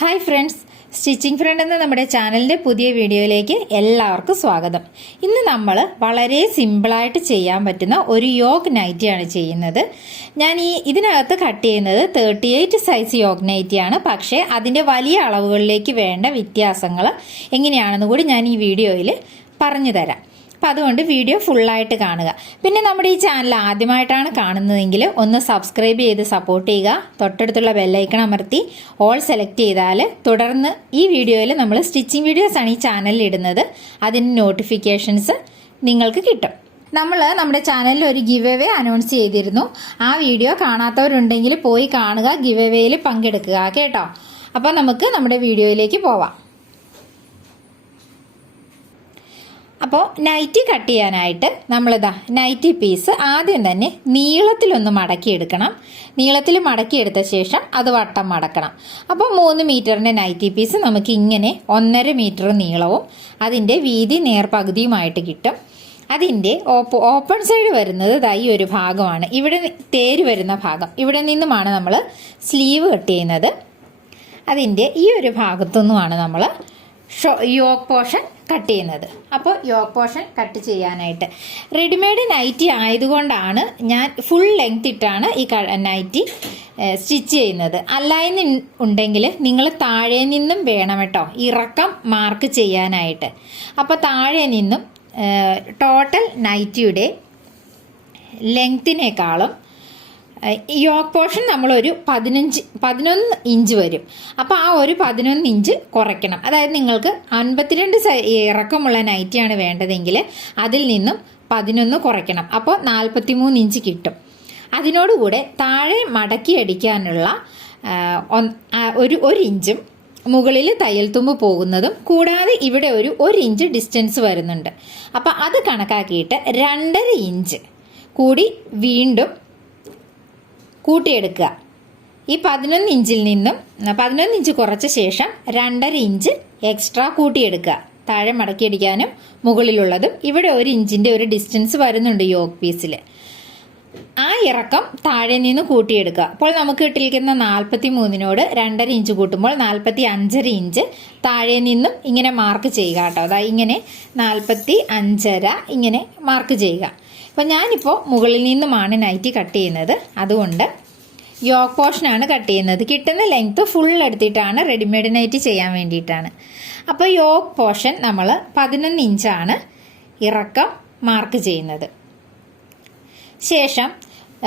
Hi friends, stitching front എന്ന നമ്മുടെ ചാനലിൻ്റെ പുതിയ വീഡിയോയിലേക്ക് എല്ലാവർക്കും സ്വാഗതം. ഇന്ന് നമ്മൾ വളരെ സിമ്പിളായിട്ട് ചെയ്യാൻ പറ്റുന്ന ഒരു യോക്ക് നൈറ്റിയാണ് ചെയ്യുന്നത്. ഞാൻ ഇതിനകത്ത് കട്ട് ചെയ്യുന്നത് 38 സൈസ് യോക്ക് നൈറ്റിയാണ്. പക്ഷേ അതിൻ്റെ വലിയ അളവുകളിലേക്ക് വേണ്ട വ്യത്യാസങ്ങൾ എങ്ങനെയാണെന്ന് കൂടി ഞാൻ ഈ വീഡിയോയിൽ പറഞ്ഞു തരാം. അപ്പം അതുകൊണ്ട് വീഡിയോ ഫുള്ളായിട്ട് കാണുക. പിന്നെ നമ്മുടെ ഈ ചാനൽ ആദ്യമായിട്ടാണ് കാണുന്നതെങ്കിൽ ഒന്ന് സബ്സ്ക്രൈബ് ചെയ്ത് സപ്പോർട്ട് ചെയ്യുക. തൊട്ടടുത്തുള്ള ബെല്ലൈക്കൺ അമർത്തി ഓൾ സെലക്ട് ചെയ്താൽ തുടർന്ന് ഈ വീഡിയോയിൽ നമ്മൾ സ്റ്റിച്ചിങ് വീഡിയോസാണ് ഈ ചാനലിൽ ഇടുന്നത്. അതിൻ്റെ നോട്ടിഫിക്കേഷൻസ് നിങ്ങൾക്ക് കിട്ടും. നമ്മൾ നമ്മുടെ ചാനലിൽ ഒരു ഗിവ് അവേ അനൗൺസ് ചെയ്തിരുന്നു. ആ വീഡിയോ കാണാത്തവരുണ്ടെങ്കിൽ പോയി കാണുക, ഗിവ് അവേയിൽ പങ്കെടുക്കുക കേട്ടോ. അപ്പോൾ നമുക്ക് നമ്മുടെ വീഡിയോയിലേക്ക് പോവാം. അപ്പോൾ നൈറ്റി കട്ട് ചെയ്യാനായിട്ട് നമ്മളിതാ നൈറ്റി പീസ് ആദ്യം തന്നെ നീളത്തിലൊന്ന് മടക്കിയെടുക്കണം. നീളത്തിൽ മടക്കിയെടുത്ത ശേഷം അത് വട്ടം മടക്കണം. അപ്പോൾ 3 മീറ്ററിൻ്റെ നൈറ്റി പീസ് നമുക്ക് ഇങ്ങനെ 1.5 മീറ്റർ നീളവും അതിൻ്റെ വീതി നേർപകുതിയുമായിട്ട് കിട്ടും. അതിൻ്റെ ഓപ്പൺ സൈഡ് വരുന്നത് ഈ ഒരു ഭാഗമാണ്. ഇവിടെ തേര് വരുന്ന ഭാഗം, ഇവിടെ നിന്നുമാണ് നമ്മൾ സ്ലീവ് കട്ട് ചെയ്യുന്നത്. അതിൻ്റെ ഈ ഒരു ഭാഗത്തുനിന്നുമാണ് നമ്മൾ യോക്ക് പോർഷൻ കട്ട് ചെയ്യുന്നത്. അപ്പോൾ യോക്ക് പോർഷൻ കട്ട് ചെയ്യാനായിട്ട് റെഡിമെയ്ഡ് നൈറ്റി ആയതുകൊണ്ടാണ് ഞാൻ ഫുൾ ലെങ്ത് ഇട്ടാണ് ഈ നൈറ്റി സ്റ്റിച്ച് ചെയ്യുന്നത്. അല്ലായെന്ന് ഉണ്ടെങ്കിൽ നിങ്ങൾ താഴെ നിന്നും വേണം കേട്ടോ ഇറക്കം മാർക്ക് ചെയ്യാനായിട്ട്. അപ്പോൾ താഴെ നിന്നും ടോട്ടൽ നൈറ്റിയുടെ ലെങ്ത്തിനേക്കാളും യോക്ക് പോർഷൻ നമ്മളൊരു 11 ഇഞ്ച് വരും. അപ്പോൾ ആ ഒരു 11 ഇഞ്ച് കുറയ്ക്കണം. അതായത് നിങ്ങൾക്ക് 52 ഇറക്കമുള്ള നൈറ്റിയാണ് വേണ്ടതെങ്കിൽ അതിൽ നിന്നും 11 കുറയ്ക്കണം. അപ്പോൾ 43 ഇഞ്ച് കിട്ടും. അതിനോടുകൂടെ താഴെ മടക്കി അടിക്കാനുള്ള ഒരു ഇഞ്ചും മുകളിൽ തയ്യൽ തുമ്പ് പോകുന്നതും കൂടാതെ ഇവിടെ ഒരു ഇഞ്ച് ഡിസ്റ്റൻസ് വരുന്നുണ്ട്. അപ്പോൾ അത് കണക്കാക്കിയിട്ട് 2.5 ഇഞ്ച് കൂടി വീണ്ടും കൂട്ടിയെടുക്കുക. ഈ 11 ഇഞ്ചിൽ നിന്നും 11 ഇഞ്ച് കുറച്ച ശേഷം 2.5 ഇഞ്ച് എക്സ്ട്രാ കൂട്ടിയെടുക്കുക. താഴെ മടക്കിയടിക്കാനും മുകളിലുള്ളതും ഇവിടെ 1 ഇഞ്ചിൻ്റെ ഒരു ഡിസ്റ്റൻസ് വരുന്നുണ്ട് യോക്ക് പീസിൽ. ആ ഇറക്കം താഴെ നിന്ന് കൂട്ടിയെടുക്കുക. അപ്പോൾ നമുക്ക് കിട്ടിയിരിക്കുന്ന 43നോട് 2.5 ഇഞ്ച് കൂട്ടുമ്പോൾ 45.5 ഇഞ്ച് താഴെ നിന്നും ഇങ്ങനെ മാർക്ക് ചെയ്യുക കേട്ടോ. അതായത് ഇങ്ങനെ 45.5 ഇങ്ങനെ മാർക്ക് ചെയ്യുക. അപ്പോൾ ഞാനിപ്പോൾ മുകളിൽ നിന്നുമാണ് നൈറ്റി കട്ട് ചെയ്യുന്നത്. അതുകൊണ്ട് യോക്ക് പോർഷനാണ് കട്ട് ചെയ്യുന്നത്. കിട്ടുന്ന ലെങ്ത്ത് ഫുൾ എടുത്തിട്ടാണ് റെഡിമെയ്ഡ് നൈറ്റി ചെയ്യാൻ വേണ്ടിയിട്ടാണ്. അപ്പോൾ യോക്ക് പോർഷൻ നമ്മൾ 11 ഇഞ്ചാണ് ഇറക്കം മാർക്ക് ചെയ്യുന്നത്. ശേഷം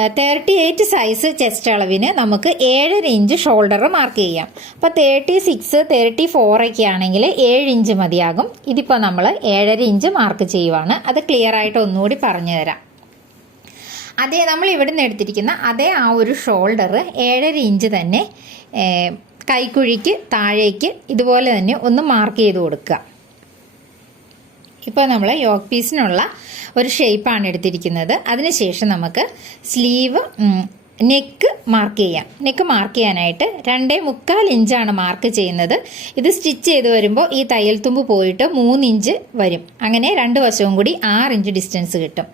38 സൈസ് ചെസ്റ്റ് അളവിന് നമുക്ക് 7.5 ഇഞ്ച് ഷോൾഡർ മാർക്ക് ചെയ്യാം. അപ്പോൾ 36, 34 ഒക്കെ ആണെങ്കിൽ 7 ഇഞ്ച് മതിയാകും. ഇതിപ്പോൾ നമ്മൾ 7.5 ഇഞ്ച് മാർക്ക് ചെയ്യുവാണ്. അത് ക്ലിയർ ആയിട്ട് ഒന്നുകൂടി പറഞ്ഞു തരാം. അതേ നമ്മൾ ഇവിടെ നിന്ന് എടുത്തിരിക്കുന്ന അതേ ആ ഒരു ഷോൾഡർ 7.5 ഇഞ്ച് തന്നെ കൈക്കുഴിക്ക് താഴേക്ക് ഇതുപോലെ തന്നെ ഒന്ന് മാർക്ക് ചെയ്ത് കൊടുക്കുക. ഇപ്പോൾ നമ്മൾ യോക്ക് പീസിനുള്ള ഒരു ഷേപ്പാണ് എടുത്തിരിക്കുന്നത്. അതിനുശേഷം നമുക്ക് സ്ലീവ് നെക്ക് മാർക്ക് ചെയ്യാം. നെക്ക് മാർക്ക് ചെയ്യാനായിട്ട് 2.25 ഇഞ്ചാണ് മാർക്ക് ചെയ്യുന്നത്. ഇത് സ്റ്റിച്ച് ചെയ്ത് വരുമ്പോൾ ഈ തയ്യൽ തുമ്പ് പോയിട്ട് 3 ഇഞ്ച് വരും. അങ്ങനെ 2 വശവും കൂടി 6 ഇഞ്ച് ഡിസ്റ്റൻസ് കിട്ടും.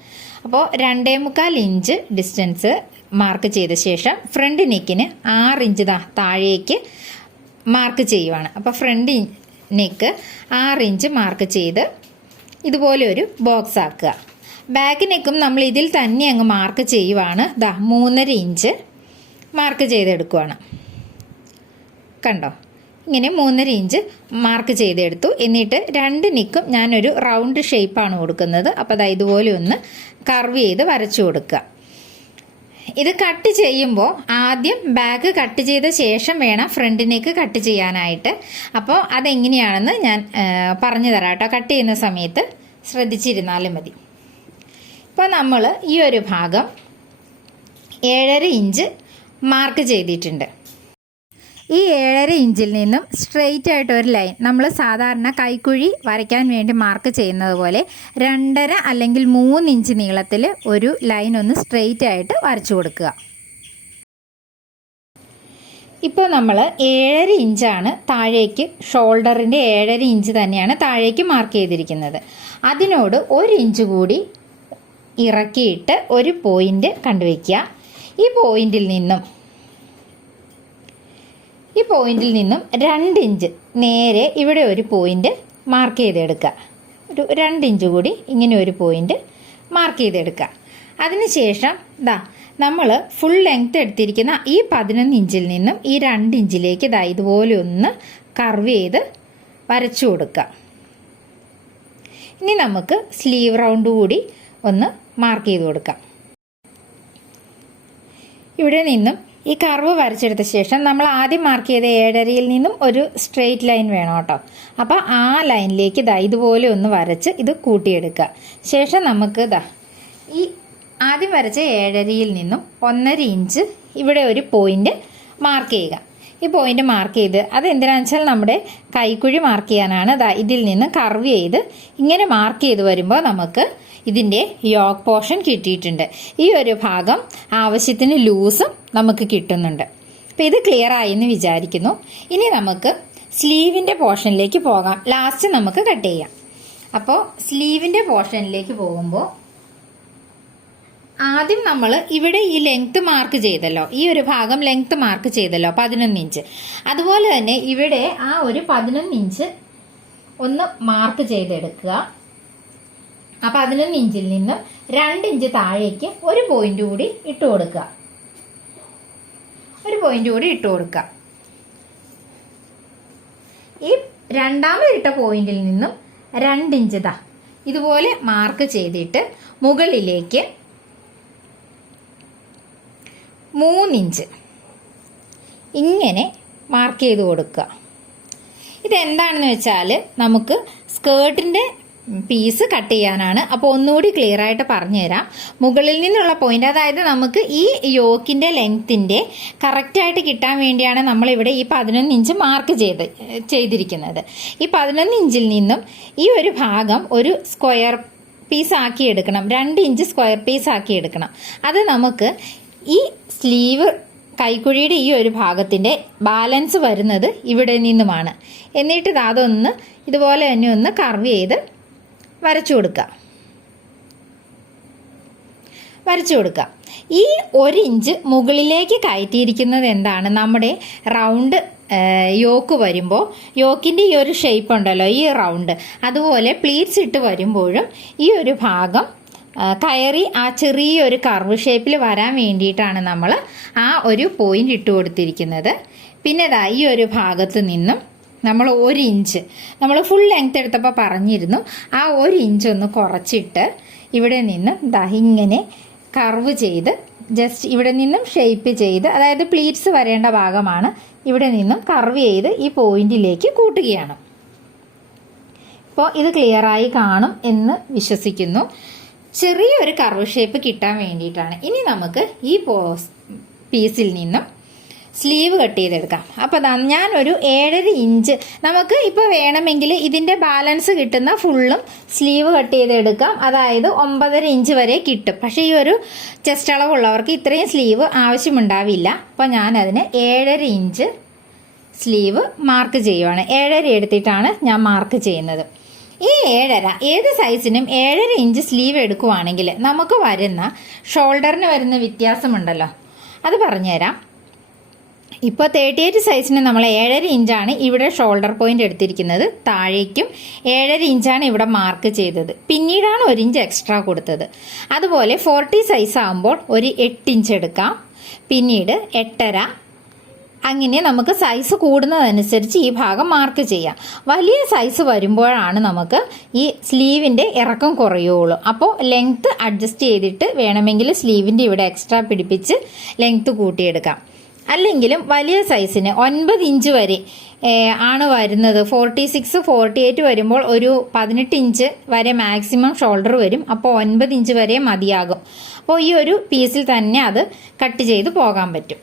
അപ്പോൾ 2.25 ഇഞ്ച് ഡിസ്റ്റൻസ് മാർക്ക് ചെയ്ത ശേഷം ഫ്രണ്ട് നെക്കിന് 6 ഇഞ്ച് താഴേക്ക് മാർക്ക് ചെയ്യുവാണ്. അപ്പോൾ ഫ്രണ്ട് നെക്ക് 6 ഇഞ്ച് മാർക്ക് ചെയ്ത് ഇതുപോലെ ഒരു ബോക്സ് ആക്കുക. ബാക്ക് നെക്കും നമ്മൾ ഇതിൽ തന്നെ അങ്ങ് മാർക്ക് ചെയ്യുവാണ്. 3.5 ഇഞ്ച് മാർക്ക് ചെയ്തെടുക്കുവാണ്. കണ്ടോ, ഇങ്ങനെ 3.5 ഇഞ്ച് മാർക്ക് ചെയ്തെടുത്തു. എന്നിട്ട് 2 നെക്കും ഞാനൊരു റൗണ്ട് ഷേപ്പാണ് കൊടുക്കുന്നത്. അപ്പോൾ ഇതുപോലെ ഒന്ന് കർവ് ചെയ്ത് വരച്ചു കൊടുക്കുക. ഇത് കട്ട് ചെയ്യുമ്പോൾ ആദ്യം ബാക്ക് കട്ട് ചെയ്ത ശേഷം വേണം ഫ്രണ്ട് നെക്ക് കട്ട് ചെയ്യാനായിട്ട്. അപ്പോൾ അതെങ്ങനെയാണെന്ന് ഞാൻ പറഞ്ഞു തരാം കേട്ടോ. കട്ട് ചെയ്യുന്ന സമയത്ത് ശ്രദ്ധിച്ചിരുന്നാലും മതി. ഇപ്പോൾ നമ്മൾ ഈ ഒരു ഭാഗം 7.5 ഇഞ്ച് മാർക്ക് ചെയ്തിട്ടുണ്ട്. ഈ 7.5 ഇഞ്ചിൽ നിന്നും സ്ട്രെയിറ്റ് ആയിട്ട് ഒരു ലൈൻ നമ്മൾ സാധാരണ കൈക്കുഴി വരയ്ക്കാൻ വേണ്ടി മാർക്ക് ചെയ്യുന്നത് പോലെ 2.5 അല്ലെങ്കിൽ 3 ഇഞ്ച് നീളത്തിൽ ഒരു ലൈൻ ഒന്ന് സ്ട്രെയിറ്റ് ആയിട്ട് വരച്ചു കൊടുക്കുക. ഇപ്പോൾ നമ്മൾ 7.5 ഇഞ്ചാണ് താഴേക്ക്, ഷോൾഡറിൻ്റെ 7.5 ഇഞ്ച് തന്നെയാണ് താഴേക്ക് മാർക്ക് ചെയ്തിരിക്കുന്നത്. അതിനോട് 1 ഇഞ്ച് കൂടി ഇറക്കിയിട്ട് ഒരു പോയിന്റ് കണ്ടുവയ്ക്കുക. ഈ പോയിന്റിൽ നിന്നും ഈ പോയിന്റിൽ നിന്നും 2 ഇഞ്ച് നേരെ ഇവിടെ ഒരു പോയിന്റ് മാർക്ക് ചെയ്തെടുക്കുക. ഒരു 2 ഇഞ്ച് കൂടി ഇങ്ങനെ ഒരു പോയിന്റ് മാർക്ക് ചെയ്തെടുക്കുക. അതിനുശേഷം നമ്മൾ ഫുൾ ലെങ്ത് എടുത്തിരിക്കുന്ന ഈ 11 ഇഞ്ചിൽ നിന്നും ഈ 2 ഇഞ്ചിലേക്ക് ഇതുപോലെ ഒന്ന് കർവ് ചെയ്ത് വരച്ചു കൊടുക്കുക. ഇനി നമുക്ക് സ്ലീവ് റൗണ്ട് കൂടി ഒന്ന് മാർക്ക് ചെയ്ത് കൊടുക്കാം. ഇവിടെ നിന്നും ഈ കർവ് വരച്ചെടുത്ത ശേഷം നമ്മൾ ആദ്യം മാർക്ക് ചെയ്ത 7.5-യിൽ നിന്നും ഒരു സ്ട്രെയിറ്റ് ലൈൻ വേണം കേട്ടോ. അപ്പോൾ ആ ലൈനിലേക്ക് ഇതുപോലെ ഒന്ന് വരച്ച് ഇത് കൂട്ടിയെടുക്കുക. ശേഷം നമുക്ക് ഈ ആദ്യം വരച്ച 7.5-യിൽ നിന്നും 1.5 ഇഞ്ച് ഇവിടെ ഒരു പോയിന്റ് മാർക്ക് ചെയ്യുക. ഈ പോയിന്റ് മാർക്ക് ചെയ്ത് അതെന്തിനാണെന്ന് വെച്ചാൽ നമ്മുടെ കൈക്കുഴി മാർക്ക് ചെയ്യാനാണ്. ഇതിൽ നിന്ന് കർവ് ചെയ്ത് ഇങ്ങനെ മാർക്ക് ചെയ്ത് വരുമ്പോൾ നമുക്ക് ഇതിൻ്റെ യോക്ക് പോർഷൻ കിട്ടിയിട്ടുണ്ട്. ഈ ഒരു ഭാഗം ആവശ്യത്തിന് ലൂസും നമുക്ക് കിട്ടുന്നുണ്ട്. അപ്പോൾ ഇത് ക്ലിയർ ആയി എന്ന് വിചാരിക്കുന്നു. ഇനി നമുക്ക് സ്ലീവിൻ്റെ പോർഷനിലേക്ക് പോകാം. ലാസ്റ്റ് നമുക്ക് കട്ട് ചെയ്യാം. അപ്പോൾ സ്ലീവിൻ്റെ പോർഷനിലേക്ക് പോകുമ്പോൾ ആദ്യം നമ്മൾ ഇവിടെ ഈ ലെങ്ത് മാർക്ക് ചെയ്തല്ലോ, ഈ ഒരു ഭാഗം ലെങ്ത് മാർക്ക് ചെയ്തല്ലോ 11 ഇഞ്ച്. അതുപോലെ തന്നെ ഇവിടെ ആ ഒരു 11 ഇഞ്ച് ഒന്ന് മാർക്ക് ചെയ്തെടുക്കുക. ആ 11 ഇഞ്ചിൽ നിന്നും 2 ഇഞ്ച് താഴേക്ക് ഒരു പോയിന്റ് കൂടി ഇട്ട് കൊടുക്കുക. ഈ രണ്ടാമത് ഇട്ട പോയിന്റിൽ നിന്നും 2 ഇഞ്ച് ഇതുപോലെ മാർക്ക് ചെയ്തിട്ട് മുകളിലേക്ക് 3 ഇഞ്ച് ഇങ്ങനെ മാർക്ക് ചെയ്ത് കൊടുക്കുക. ഇതെന്താണെന്ന് വെച്ചാൽ നമുക്ക് സ്കേർട്ടിൻ്റെ പീസ് കട്ട് ചെയ്യാനാണ്. അപ്പോൾ ഒന്നുകൂടി ക്ലിയർ ആയിട്ട് പറഞ്ഞുതരാം. മുകളിൽ നിന്നുള്ള പോയിന്റ്, അതായത് നമുക്ക് ഈ യോക്കിൻ്റെ ലെങ്ത്തിൻ്റെ കറക്റ്റായിട്ട് കിട്ടാൻ വേണ്ടിയാണ് നമ്മളിവിടെ ഈ 11 ഇഞ്ച് മാർക്ക് ചെയ്തിരിക്കുന്നത്. ഈ 11 ഇഞ്ചിൽ നിന്നും ഈ ഒരു ഭാഗം ഒരു സ്ക്വയർ പീസ് ആക്കി എടുക്കണം. 2 ഇഞ്ച് സ്ക്വയർ പീസ് ആക്കി എടുക്കണം. അത് നമുക്ക് ഈ സ്ലീവ് കൈക്കുഴിയുടെ ഈ ഒരു ഭാഗത്തിൻ്റെ ബാലൻസ് വരുന്നത് ഇവിടെ നിന്നുമാണ്. എന്നിട്ട് അതൊന്ന് ഇതുപോലെ തന്നെ ഒന്ന് കർവ് ചെയ്ത് വരച്ചു കൊടുക്കുക. ഈ 1 ഇഞ്ച് മുകളിലേക്ക് കയറ്റിയിരിക്കുന്നത് എന്താണ്? നമ്മുടെ റൗണ്ട് യോക്ക് വരുമ്പോൾ യോക്കിൻ്റെ ഈ ഒരു ഷേപ്പ് ഉണ്ടല്ലോ, ഈ റൗണ്ട്, അതുപോലെ പ്ലീറ്റ്സ് ഇട്ട് വരുമ്പോഴും ഈ ഒരു ഭാഗം കയറി ആ ചെറിയൊരു കർവ് ഷേപ്പിൽ വരാൻ വേണ്ടിയിട്ടാണ് നമ്മൾ ആ ഒരു പോയിന്റ് ഇട്ട് കൊടുത്തിരിക്കുന്നത്. പിന്നെ ഈ ഒരു ഭാഗത്ത് നിന്നും നമ്മൾ 1 ഇഞ്ച് നമ്മൾ ഫുൾ ലെങ്ത് എടുത്തപ്പോൾ പറഞ്ഞിരുന്നു, ആ 1 ഇഞ്ച് ഒന്ന് കുറച്ചിട്ട് ഇവിടെ നിന്നും ഇങ്ങനെ കർവ് ചെയ്ത് ജസ്റ്റ് ഇവിടെ നിന്നും ഷേപ്പ് ചെയ്ത്, അതായത് പ്ലീറ്റ്സ് വരേണ്ട ഭാഗമാണ്, ഇവിടെ നിന്നും കർവ് ചെയ്ത് ഈ പോയിന്റിലേക്ക് കൂട്ടുകയാണ്. ഇപ്പോൾ ഇത് ക്ലിയറായി കാണും എന്ന് വിശ്വസിക്കുന്നു. ചെറിയൊരു കർവ് ഷേപ്പ് കിട്ടാൻ വേണ്ടിയിട്ടാണ്. ഇനി നമുക്ക് ഈ പീസിൽ നിന്നും സ്ലീവ് കട്ട് ചെയ്തെടുക്കാം. അപ്പോൾ ഞാനൊരു 7.5 ഇഞ്ച് നമുക്ക് ഇപ്പോൾ വേണമെങ്കിൽ ഇതിൻ്റെ ബാലൻസ് കിട്ടുന്ന ഫുള്ളും സ്ലീവ് കട്ട് ചെയ്തെടുക്കാം. അതായത് 9.5 ഇഞ്ച് വരെ കിട്ടും. പക്ഷേ ഈ ഒരു ചെസ്റ്റ് അളവുള്ളവർക്ക് ഇത്രയും സ്ലീവ് ആവശ്യമുണ്ടാവില്ല. അപ്പോൾ ഞാനതിന് 7.5 ഇഞ്ച് സ്ലീവ് മാർക്ക് ചെയ്യുവാണ്. 7.5 എടുത്തിട്ടാണ് ഞാൻ മാർക്ക് ചെയ്യുന്നത്. ഈ 7.5 ഏത് സൈസിനും 7.5 ഇഞ്ച് സ്ലീവ് എടുക്കുവാണെങ്കിൽ നമുക്ക് വരുന്ന ഷോൾഡറിന് വരുന്ന വ്യത്യാസമുണ്ടല്ലോ, അത് പറഞ്ഞുതരാം. ഇപ്പോൾ 38 സൈസിന് നമ്മൾ 7.5 ഇഞ്ചാണ് ഇവിടെ ഷോൾഡർ പോയിന്റ് എടുത്തിരിക്കുന്നത്. താഴേക്കും 7.5 ഇഞ്ചാണ് ഇവിടെ മാർക്ക് ചെയ്തത്. പിന്നീടാണ് 1 ഇഞ്ച് എക്സ്ട്രാ കൊടുത്തത്. അതുപോലെ 40 സൈസ് ആകുമ്പോൾ ഒരു 8 ഇഞ്ച് എടുക്കാം, പിന്നീട് 8.5. അങ്ങനെ നമുക്ക് സൈസ് കൂടുന്നതനുസരിച്ച് ഈ ഭാഗം മാർക്ക് ചെയ്യാം. വലിയ സൈസ് വരുമ്പോഴാണ് നമുക്ക് ഈ സ്ലീവിൻ്റെ ഇറക്കം കുറയുള്ളൂ. അപ്പോൾ ലെങ്ത്ത് അഡ്ജസ്റ്റ് ചെയ്തിട്ട് വേണമെങ്കിൽ സ്ലീവിൻ്റെ ഇവിടെ എക്സ്ട്രാ പിടിപ്പിച്ച് ലെങ്ത്ത് കൂട്ടിയെടുക്കാം. അല്ലെങ്കിലും വലിയ സൈസിന് 9 ഇഞ്ച് വരെ ആണ് വരുന്നത്. 46, 48 വരുമ്പോൾ ഒരു 18 ഇഞ്ച് വരെ മാക്സിമം ഷോൾഡർ വരും. അപ്പോൾ 9 ഇഞ്ച് വരെ മതിയാകും. അപ്പോൾ ഈ ഒരു പീസിൽ തന്നെ അത് കട്ട് ചെയ്ത് പോകാൻ പറ്റും.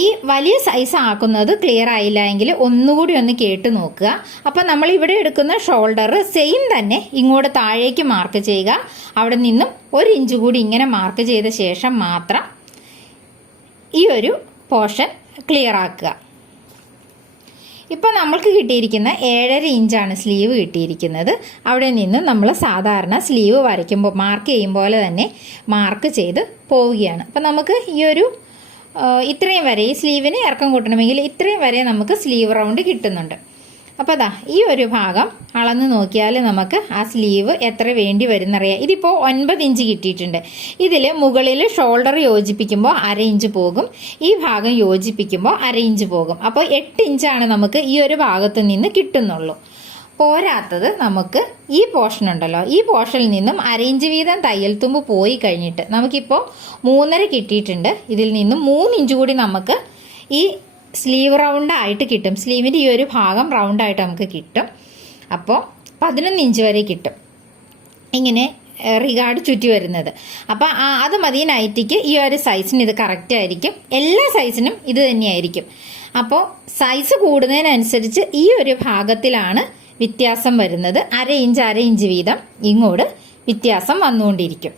ഈ വലിയ സൈസ് ആക്കുന്നത് ക്ലിയർ ആയില്ല എങ്കിൽ ഒന്നുകൂടി ഒന്ന് കേട്ട് നോക്കുക. അപ്പം നമ്മൾ ഇവിടെ എടുക്കുന്ന ഷോൾഡർ സെയിം തന്നെ ഇങ്ങോട്ട് താഴേക്ക് മാർക്ക് ചെയ്യുക. അവിടെ നിന്നും 1 ഇഞ്ച് കൂടി ഇങ്ങനെ മാർക്ക് ചെയ്ത ശേഷം മാത്രം ഈ ഒരു പോർഷൻ ക്ലിയർ ആക്കുക. ഇപ്പോൾ നമ്മൾക്ക് കിട്ടിയിരിക്കുന്ന 7.5 ഇഞ്ചാണ് സ്ലീവ് കിട്ടിയിരിക്കുന്നത്. അവിടെ നിന്ന് നമ്മൾ സാധാരണ സ്ലീവ് വരയ്ക്കുമ്പോൾ മാർക്ക് ചെയ്യും പോലെ തന്നെ മാർക്ക് ചെയ്ത് പോവുകയാണ്. അപ്പം നമുക്ക് ഈ ഒരു ഇത്രയും വരെ ഈ സ്ലീവിന് ഇറക്കം കൂട്ടണമെങ്കിൽ ഇത്രയും വരെ നമുക്ക് സ്ലീവ് റൗണ്ട് കിട്ടുന്നുണ്ട്. അപ്പോൾ അതാ ഈ ഒരു ഭാഗം അളന്ന് നോക്കിയാൽ നമുക്ക് ആ സ്ലീവ് എത്ര വേണ്ടി വരുന്നറിയാം. ഇതിപ്പോൾ 9 ഇഞ്ച് കിട്ടിയിട്ടുണ്ട്. ഇതിൽ മുകളിൽ ഷോൾഡർ യോജിപ്പിക്കുമ്പോൾ 1/2 ഇഞ്ച് പോകും, ഈ ഭാഗം യോജിപ്പിക്കുമ്പോൾ 1/2 ഇഞ്ച് പോകും. അപ്പോൾ 8 ഇഞ്ചാണ് നമുക്ക് ഈ ഒരു ഭാഗത്ത് നിന്ന് കിട്ടുന്നുള്ളൂ. പോരാത്തത് നമുക്ക് ഈ പോർഷൻ ഉണ്ടല്ലോ, ഈ പോർഷനിൽ നിന്നും 1/2 ഇഞ്ച് വീതം തയ്യൽ തുമ്പ് പോയി കഴിഞ്ഞിട്ട് നമുക്കിപ്പോൾ 3.5 കിട്ടിയിട്ടുണ്ട്. ഇതിൽ നിന്നും 3 ഇഞ്ച് കൂടി നമുക്ക് ഈ സ്ലീവ് റൗണ്ട് ആയിട്ട് കിട്ടും. സ്ലീവിൻ്റെ ഈ ഒരു ഭാഗം റൗണ്ടായിട്ട് നമുക്ക് കിട്ടും. അപ്പോൾ 11 ഇഞ്ച് വരെ കിട്ടും ഇങ്ങനെ റിഗാർഡ് ചുറ്റി വരുന്നത്. അപ്പോൾ അത് മതി നൈറ്റിക്ക്. ഈ ഒരു സൈസിന് ഇത് കറക്റ്റ് ആയിരിക്കും. എല്ലാ സൈസിനും ഇത് തന്നെയായിരിക്കും. അപ്പോൾ സൈസ് കൂടുന്നതിനനുസരിച്ച് ഈ ഒരു ഭാഗത്തിലാണ് വ്യത്യാസം വരുന്നത്. 1/2 ഇഞ്ച് വീതം ഇങ്ങോട്ട് വ്യത്യാസം വന്നുകൊണ്ടിരിക്കും.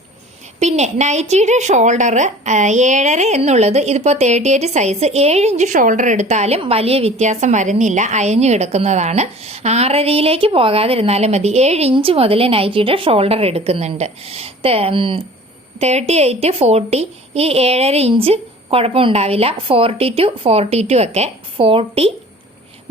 പിന്നെ നൈറ്റിയുടെ ഷോൾഡർ 7.5 എന്നുള്ളത് ഇതിപ്പോൾ 38 സൈസ് 7 ഇഞ്ച് ഷോൾഡർ എടുത്താലും വലിയ വ്യത്യാസം വരുന്നില്ല, അയഞ്ഞു കിടക്കുന്നതാണ്. 6.5യിലേക്ക് പോകാതിരുന്നാലും മതി. 7 ഇഞ്ച് മുതൽ നൈറ്റിയുടെ ഷോൾഡർ എടുക്കുന്നുണ്ട്. 38, 40 ഈ 7.5 ഇഞ്ച് കുഴപ്പമുണ്ടാവില്ല. 42 ഒക്കെ 40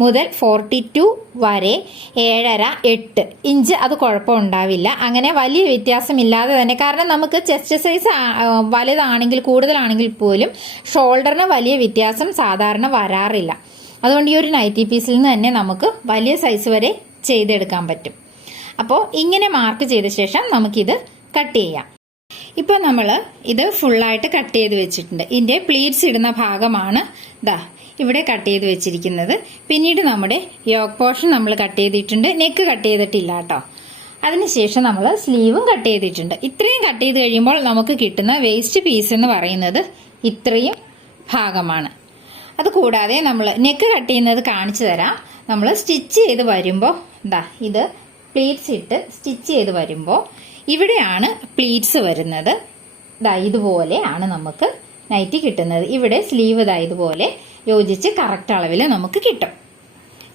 മുതൽ 42 വരെ 7.5, 8 ഇഞ്ച് അത് കുഴപ്പമുണ്ടാവില്ല. അങ്ങനെ വലിയ വ്യത്യാസമില്ലാതെ തന്നെ, കാരണം നമുക്ക് ചെസ്റ്റ് സൈസ് വലുതാണെങ്കിൽ കൂടുതലാണെങ്കിൽ പോലും ഷോൾഡറിന് വലിയ വ്യത്യാസം സാധാരണ വരാറില്ല. അതുകൊണ്ട് ഈ ഒരു നൈറ്റി പീസിൽ നിന്ന് തന്നെ നമുക്ക് വലിയ സൈസ് വരെ ചെയ്തെടുക്കാൻ പറ്റും. അപ്പോൾ ഇങ്ങനെ മാർക്ക് ചെയ്ത ശേഷം നമുക്കിത് കട്ട് ചെയ്യാം. ഇപ്പോൾ നമ്മൾ ഇത് ഫുള്ളായിട്ട് കട്ട് ചെയ്ത് വെച്ചിട്ടുണ്ട്. ഇതിൻ്റെ പ്ലീറ്റ്സ് ഇടുന്ന ഭാഗമാണ് ദാ ഇവിടെ കട്ട് ചെയ്ത് വെച്ചിരിക്കുന്നത്. പിന്നീട് നമ്മുടെ യോക്ക് പോർഷൻ നമ്മൾ കട്ട് ചെയ്തിട്ടുണ്ട്, നെക്ക് കട്ട് ചെയ്തിട്ടില്ല കേട്ടോ. അതിനുശേഷം നമ്മൾ സ്ലീവും കട്ട് ചെയ്തിട്ടുണ്ട്. ഇത്രയും കട്ട് ചെയ്ത് കഴിയുമ്പോൾ നമുക്ക് കിട്ടുന്ന വേസ്റ്റ് പീസ് എന്ന് പറയുന്നത് ഇത്രയും ഭാഗമാണ്. അതുകൂടാതെ നമ്മൾ നെക്ക് കട്ട് ചെയ്യുന്നത് കാണിച്ചു തരാം. നമ്മൾ സ്റ്റിച്ച് ചെയ്ത് വരുമ്പോൾ ദാ ഇത് പ്ലീറ്റ്സ് ഇട്ട് സ്റ്റിച്ച് ചെയ്ത് വരുമ്പോൾ ഇവിടെയാണ് പ്ലീറ്റ്സ് വരുന്നത്. ദാ ഇതുപോലെയാണ് നമുക്ക് നൈറ്റി കിട്ടുന്നത്. ഇവിടെ സ്ലീവ് ദാ ഇതുപോലെ യോജിച്ച് കറക്റ്റ് അളവിൽ നമുക്ക് കിട്ടും.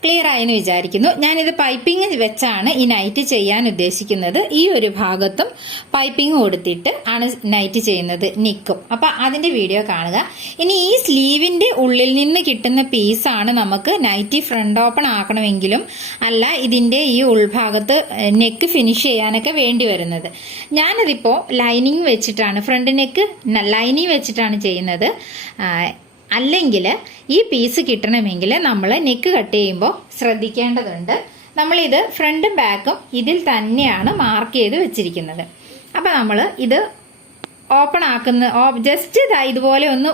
ക്ലിയർ ആയെന്ന് വിചാരിക്കുന്നു. ഞാനിത് പൈപ്പിംഗ് വെച്ചാണ് ഈ നൈറ്റ് ചെയ്യാൻ ഉദ്ദേശിക്കുന്നത്. ഈ ഒരു ഭാഗത്തും പൈപ്പിംഗ് കൊടുത്തിട്ട് ആണ് നൈറ്റ് ചെയ്യുന്നത്, നിക്കും. അപ്പൊ അതിന്റെ വീഡിയോ കാണുക. ഇനി ഈ സ്ലീവിന്റെ ഉള്ളിൽ നിന്ന് കിട്ടുന്ന പീസാണ് നമുക്ക് നൈറ്റി ഫ്രണ്ട് ഓപ്പൺ ആക്കണമെങ്കിലും അല്ല ഇതിന്റെ ഈ ഉൾഭാഗത്ത് നെക്ക് ഫിനിഷ് ചെയ്യാനൊക്കെ വേണ്ടി വരുന്നത്. ഞാനതിപ്പോ ലൈനിങ് വെച്ചിട്ടാണ്, ഫ്രണ്ട് നെക്ക് ലൈനിങ് വെച്ചിട്ടാണ് ചെയ്യുന്നത്. അല്ലെങ്കിൽ ഈ പീസ് കിട്ടണമെങ്കിൽ നമ്മൾ നെക്ക് കട്ട് ചെയ്യുമ്പോൾ ശ്രദ്ധിക്കേണ്ടതുണ്ട്. നമ്മളിത് ഫ്രണ്ടും ബാക്കും ഇതിൽ തന്നെയാണ് മാർക്ക് ചെയ്ത് വെച്ചിരിക്കുന്നത്. അപ്പം നമ്മൾ ഇത് ഓപ്പൺ ആക്കുന്ന ജസ്റ്റ് ഇതുപോലെ ഒന്ന്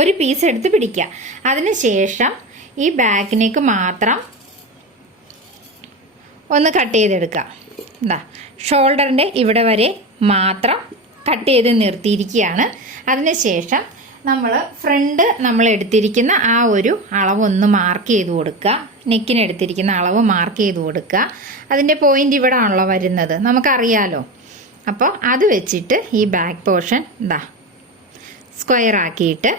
ഒരു പീസ് എടുത്ത് പിടിക്കുക. അതിനുശേഷം ഈ ബാക്ക് നെക്ക് മാത്രം ഒന്ന് കട്ട് ചെയ്തെടുക്കുക. എന്താ ഷോൾഡറിൻ്റെ ഇവിടെ വരെ മാത്രം കട്ട് ചെയ്ത് നിർത്തിയിരിക്കുകയാണ്. അതിനുശേഷം നമ്മൾ എടുത്തിരിക്കുന്ന ആ ഒരു അളവ് ഒന്ന് മാർക്ക് ചെയ്ത് കൊടുക്കുക. നെക്കിന് എടുത്തിരിക്കുന്ന അളവ് മാർക്ക് ചെയ്ത് കൊടുക്കുക. അതിൻ്റെ പോയിന്റ് ഇവിടെ ആണല്ലോ വരുന്നത്, നമുക്കറിയാലോ. അപ്പോൾ അത് വെച്ചിട്ട് ഈ ബാക്ക് പോർഷൻ സ്ക്വയർ ആക്കിയിട്ട്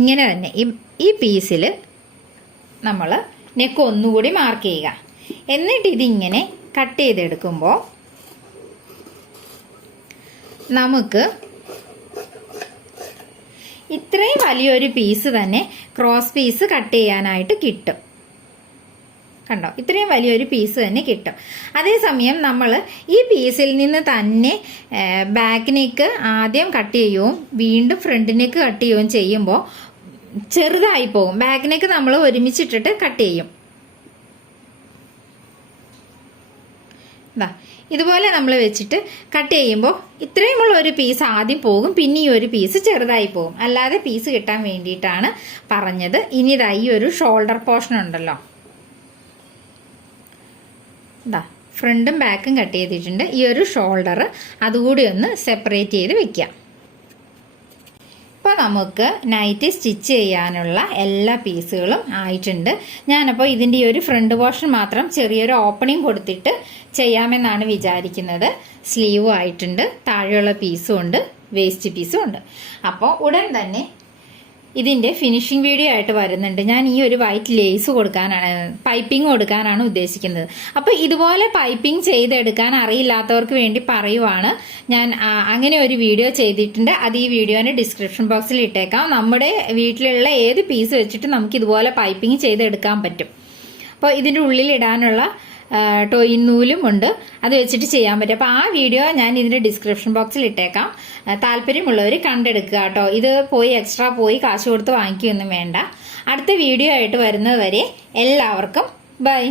ഇങ്ങനെ തന്നെ ഈ പീസിൽ നമ്മൾ നെക്ക് ഒന്നുകൂടി മാർക്ക് ചെയ്യുക. എന്നിട്ട് ഇതിങ്ങനെ കട്ട് ചെയ്തെടുക്കുമ്പോൾ നമുക്ക് ഇത്രയും വലിയൊരു പീസ് തന്നെ ക്രോസ് പീസ് കട്ട് ചെയ്യാനായിട്ട് കിട്ടും. കണ്ടോ, ഇത്രയും വലിയൊരു പീസ് തന്നെ കിട്ടും. അതേസമയം നമ്മൾ ഈ പീസിൽ നിന്ന് തന്നെ ബാക്ക് നെക്ക് ആദ്യം കട്ട് ചെയ്യുകയും വീണ്ടും ഫ്രണ്ട് നെക്ക് കട്ട് ചെയ്യുകയും ചെയ്യുമ്പോൾ ചെറുതായി പോകും. ബാക്ക് നെക്ക് നമ്മൾ ഒരുമിച്ചിട്ടിട്ട് കട്ട് ചെയ്യും. ഇതുപോലെ നമ്മൾ വെച്ചിട്ട് കട്ട് ചെയ്യുമ്പോൾ ഇത്രയുമുള്ള ഒരു പീസ് ആദ്യം പോകും, പിന്നെ ഈ ഒരു പീസ് ചെറുതായി പോകും. അല്ലാതെ പീസ് കിട്ടാൻ വേണ്ടിയിട്ടാണ് പറഞ്ഞത്. ഇനി ഇതാ ഈ ഒരു ഷോൾഡർ പോർഷൻ ഉണ്ടല്ലോ, ഫ്രണ്ടും ബാക്കും കട്ട് ചെയ്തിട്ടുണ്ട്. ഈ ഒരു ഷോൾഡർ അതുകൂടി ഒന്ന് സെപ്പറേറ്റ് ചെയ്ത് വെക്കാം. ഇപ്പോൾ നമുക്ക് നൈറ്റി സ്റ്റിച്ച് ചെയ്യാനുള്ള എല്ലാ പീസുകളും ആയിട്ടുണ്ട്. ഞാനപ്പോൾ ഇതിൻ്റെ ഈ ഒരു ഫ്രണ്ട് പോർഷൻ മാത്രം ചെറിയൊരു ഓപ്പണിംഗ് കൊടുത്തിട്ട് ചെയ്യാമെന്നാണ് വിചാരിക്കുന്നത്. സ്ലീവും ആയിട്ടുണ്ട്, താഴെയുള്ള പീസും ഉണ്ട്, വേസ്റ്റ് പീസും ഉണ്ട്. അപ്പോൾ ഉടൻ തന്നെ ഇതിൻ്റെ ഫിനിഷിംഗ് വീഡിയോ ആയിട്ട് വരുന്നുണ്ട്. ഞാൻ ഈ ഒരു വൈറ്റ് ലേസ് കൊടുക്കാനാണ്, പൈപ്പിംഗ് കൊടുക്കാനാണ് ഉദ്ദേശിക്കുന്നത്. അപ്പോൾ ഇതുപോലെ പൈപ്പിംഗ് ചെയ്തെടുക്കാൻ അറിയില്ലാത്തവർക്ക് വേണ്ടി പറയുവാണ്. ഞാൻ അങ്ങനെ ഒരു വീഡിയോ ചെയ്തിട്ടുണ്ട്. അത് ഈ വീഡിയോന് ഡിസ്ക്രിപ്ഷൻ ബോക്സിൽ ഇട്ടേക്കാം. നമ്മുടെ വീട്ടിലുള്ള ഏത് പീസ് വെച്ചിട്ട് നമുക്ക് ഇതുപോലെ പൈപ്പിംഗ് ചെയ്തെടുക്കാൻ പറ്റും. അപ്പോൾ ഇതിൻ്റെ ഉള്ളിൽ ഇടാനുള്ള ടോയിൻ നൂലും ഉണ്ട്, അത് വെച്ചിട്ട് ചെയ്യാൻ പറ്റും. അപ്പോൾ ആ വീഡിയോ ഞാൻ ഇതിന്റെ ഡിസ്ക്രിപ്ഷൻ ബോക്സിൽ ഇട്ടേക്കാം. താല്പര്യമുള്ളവർ കണ്ടെടുക്കുക കേട്ടോ. ഇത് പോയി എക്സ്ട്രാ പോയി കാശ് കൊടുത്ത് വാങ്ങിക്കുകയൊന്നും വേണ്ട. അടുത്ത വീഡിയോ ആയിട്ട് വരുന്നത് വരെ എല്ലാവർക്കും ബൈ.